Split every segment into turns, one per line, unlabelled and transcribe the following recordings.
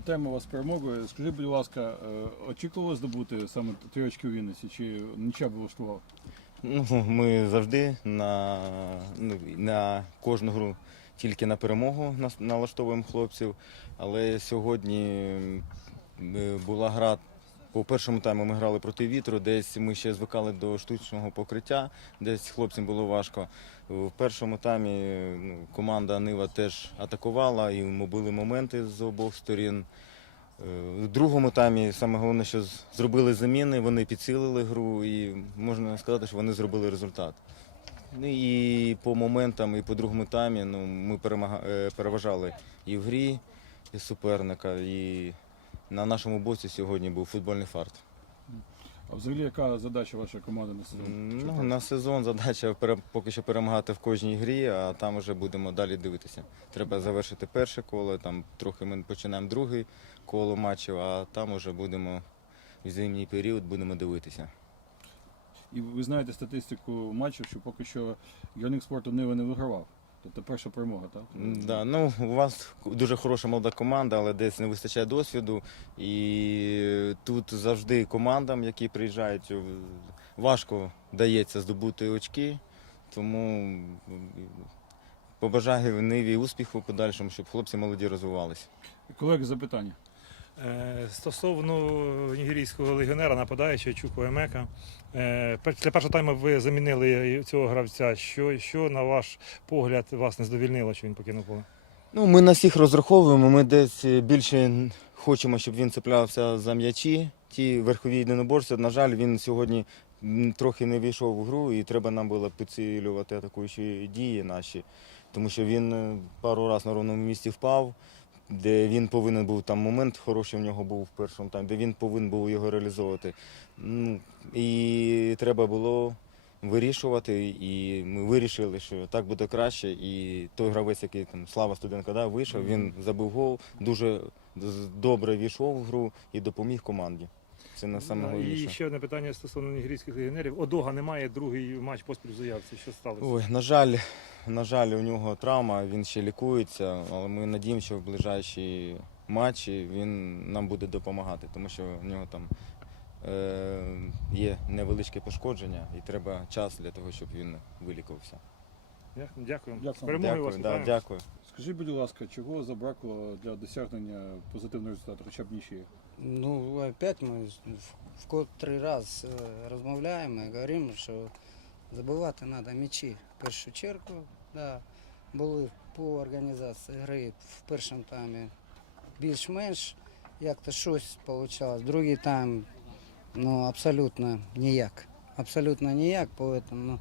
Вітаємо вас з перемогою. Скажіть, будь ласка, е, здобути саме три очки у Вінниці, чи нічого влаштував?
Ну, ми завжди на, ну, на кожну гру тільки на перемогу налаштовуємо хлопців. Але сьогодні е, була гра. По першому тайму ми грали проти вітру, десь ми ще звикали до штучного покриття, десь хлопцям було важко. В першому таймі ну, команда Нива теж атакувала і ми були моменти з обох сторін. Е, В другому таймі саме головне, що зробили заміни, вони підсилили гру і можна сказати, що вони зробили результат. Ну і по моментам, і по другому таймі ну, ми е, переважали і в грі, і суперника. І на нашому боці сьогодні був футбольний фарт.
А взагалі, яка задача вашої команди на сезон?
Ну, на сезон задача поки що перемагати в кожній грі, а там вже будемо далі дивитися. Треба завершити перше коло, там трохи ми починаємо друге коло матчів, а там вже будемо в зимній період будемо дивитися.
І ви знаєте статистику матчів, що поки що гірник спорту Нива не вигравав. Тобто перша перемога, так?
Да, ну, у вас дуже хороша молода команда, але десь не вистачає досвіду. І тут завжди командам, які приїжджають, важко дається здобути очки. Тому побажаю Ниві успіху подальшому, щоб хлопці молоді розвивалися.
Колеги, запитання.
Е, Стосовно нігерійського легіонера, нападаючого Чуку Емека. Е, Для першого тайму ви замінили цього гравця. Що, що на ваш погляд вас не задовільнило, що він покинув поле?
Ну, ми на всіх розраховуємо. Ми десь е, більше хочемо, щоб він цеплявся за м'ячі. Ті верхові єдиноборці. На жаль, він сьогодні трохи не війшов в гру, і треба нам було підсилювати атакуючі дії наші. Тому що він пару разів на ровному місці впав, де він повинен був там момент хороший в нього був в першому таймі, де він повинен був його реалізовувати. Ну, і треба було вирішувати, і ми вирішили, що так буде краще. І той гравець, який там Слава Студенко да, вийшов, він забив гол, дуже добре війшов в гру і допоміг команді. Це на саме
І
головніше.
ще одне питання стосовно нігерійських легіонерів. Одога немає, другий матч поспіль в заявці. Що сталося?
Ой, на жаль, на жаль, у нього травма, він ще лікується, але ми надіємося, що в ближайші матчі він нам буде допомагати, тому що в нього там е, є невеличке пошкодження і треба час для того, щоб він вилікувався.
Дякую.
Дякую.
З перемогою вас
Дякую, да,
вітаємо.
дякую.
Скажіть, будь ласка, чого забракло для досягнення позитивного результату, хоча б нічиї?
Ну, опять мы в- в котрий раз е, розмовляємо і говоримо, що забивати треба м'ячі в першу чергу. Да. Були по організації гри в першому таймі більш-менш, як-то щось вийшло. Другий тайм ну, абсолютно ніяк. Абсолютно ніяк, поэтому ну,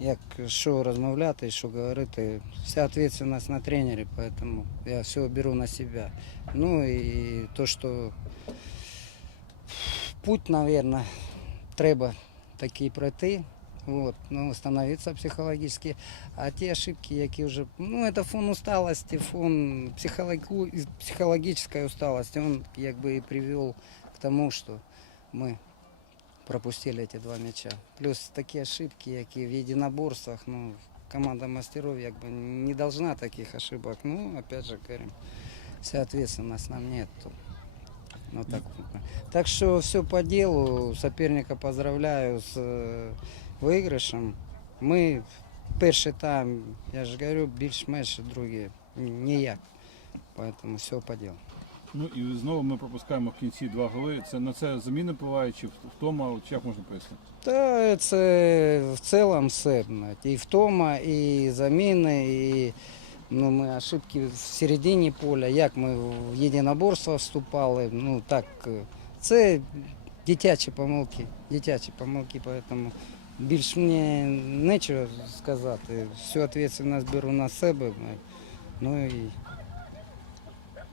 як що розмовляти що говорити, вся відповідальність на тренері, поэтому я все беру на себе. Ну і то, що путь, наверное, треба такий пройти. Вот, ну, становиться психологически. А ті ошибки, які вже, ну, это фон усталости, фон психологу, психологической усталости, он якби і привел к тому, що ми пропустили эти два мяча. Плюс такі ошибки, які в єдиноборствах, ну, команда мастеров якби не должна таких ошибок. Ну, опять же говорим, вся ответственность на мне. То, ну, так, вот. так что все по делу. Соперника поздравляю с э, выигрышем. Мы перший тайм, я же говорю, більш-менш другі ніяк. Поэтому все по делу.
Ну і знову ми пропускаємо в кінці два голи. Це на це заміни бувають, чи втома, от як можна пояснити?
Та це в цілому все. І втома, і заміни, і ну, ми ошибки в середині поля, як ми в єдиноборство вступали. Ну так, е, це дитячі помилки. Дитячі помилки, поэтому більш мені нічого сказати. Всю відповідальність беру на себе. Ну і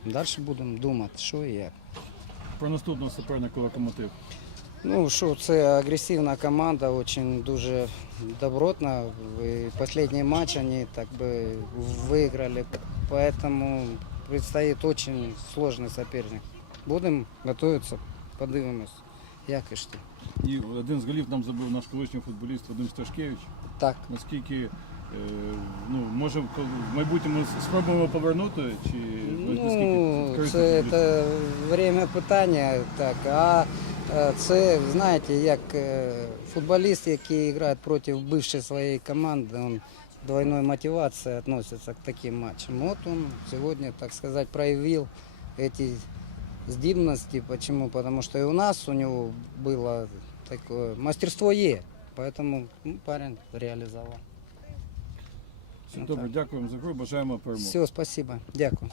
далі будемо думати, що і як.
Про наступного суперника локомотив.
Ну що, це агресивна команда, очень дуже добротна. І Последний матч они так бы выиграли, поэтому предстоит очень сложный соперник. Будемо готуватися, подивимось, як і що.
І один з голів нам забив наш колишній футболіст Вадим Сташкевич.
Так,
Наскільки ну, може в майбутньому спробуємо повернути, чи
Ну, це, це время питання, так. А е, це, знаєте, як е, футболіст, який грає проти бившої своєї команди, він двойной мотивацией относится к таким матчам. Вот он сегодня, так сказать, проявил эти здибности. Почему? Потому что и у нас у него было такое мастерство Е. Поэтому ну, парень реализовал.
Все добре, дякуємо за гру, бажаємо перемоги.
Все, спасибо. Дякую.